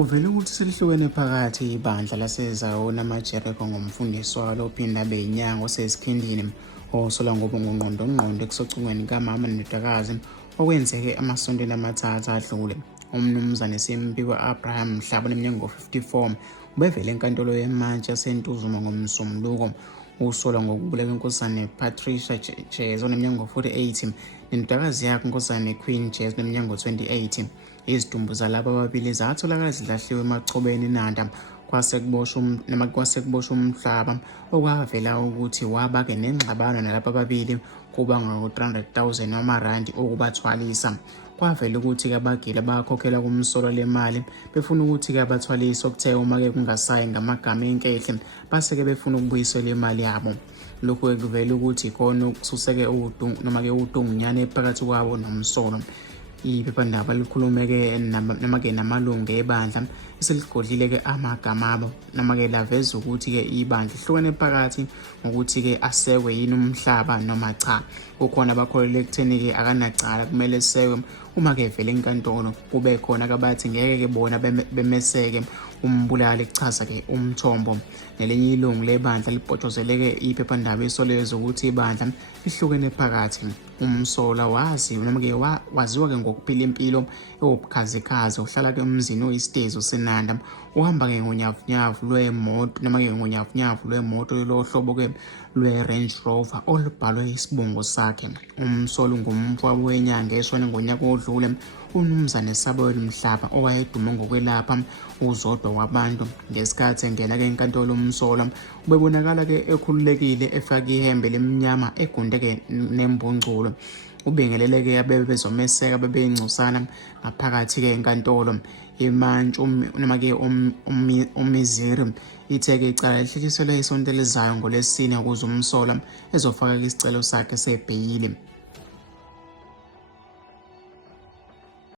Kuvele ukuthi selihlukene phakathi ibandla laseZawo namaJerikho ngomfundisi walo ophinda abe yinyanga osesikhindini osolwa ngobungqondongqondo ekusocungweni kamama nendodakazi okwenzeke amasontweni amathathu adlule. Umnumzane Simpiwe Abraham Mhlaba oneminyaka ngo-54 ubevele enkantolo yemantshi yaseNtuzuma ngomsombuluko usolwa ngokubulala inkosazane Patricia Jeza oneminyaka ngo-48 nendodakazi yakhe inkosazane Queen Jeza oneminyaka ngo-28. Izidumbu zalabo ababili zatholakala zilahliwe emachobeni eNanda kwasekuboshwa Umhlaba okwavela ukuthi waba-ke nengxabano nalabo ababili kubanga ngo-300,000 wamarandi okubathwalisa. Kwavela ukuthi-ke abagili bakhokhela kumsolo le mali befuna ukuthi-ke abathwalise okuthe uma-ke kungasayi ngamagama enkehle base-ke befuna ukubuyisela imali yabo. Lokhu-ke kuvela ukuthi ikhona okususeke noma-ke udungunyane phakathi kwabo nomsolo. Iphephandaba likhulume-ke noma-ke namalungu ebandla eseligodlile-ke amagama abo noma-ke laveza ukuthi-ke ibandla lihlukene phakathi ngokuthi-ke asekwe yini Umhlaba noma cha. Kukhona abakholelwa ekutheni-ke akanacala kumele esekwe uma-ke vele enkantolo kube khona-ke abathi ngeke-ke bona bemeseke umbulali kuchaza-ke umthombo. Nelinye ilungu lebandla libhotshozeleke iphephandaba isoleza ukuthi ibandla lihlukene phakathi. Umsolwa waziwa-ke ngokuphila impilo ewubukhazikhazi uhlala-ke emzini oyisitezo useNanda uhamba-ke ngonyavunyavu lwemoto noma-ke ngonyavunyavu lwemoto lohlobo-ke lwe-Range Rover olubhalwe isibongo sakhe. Umsolwa ngumfowabo wenyanga eshone ngonyaka odlule uMnumzane Samuel Mhlaba owayedume ngokwelapha uzodwa wabantu. Ngesikhathi engena-ke enkantolo umsolwa ubebonakala-ke ekhululekile efake ihembe lemnyama egundeke nembunculo. Ubingelele-ke abebezomeseka bebeyingcosana ngaphakathi-ke enkantolo. Imantshi noma-ke umiziri ithe-ke icala lihlekiselwe isonto elizayo ngoLwesine ukuze umsolwa ezofaka isicelo sakhe sebheyili.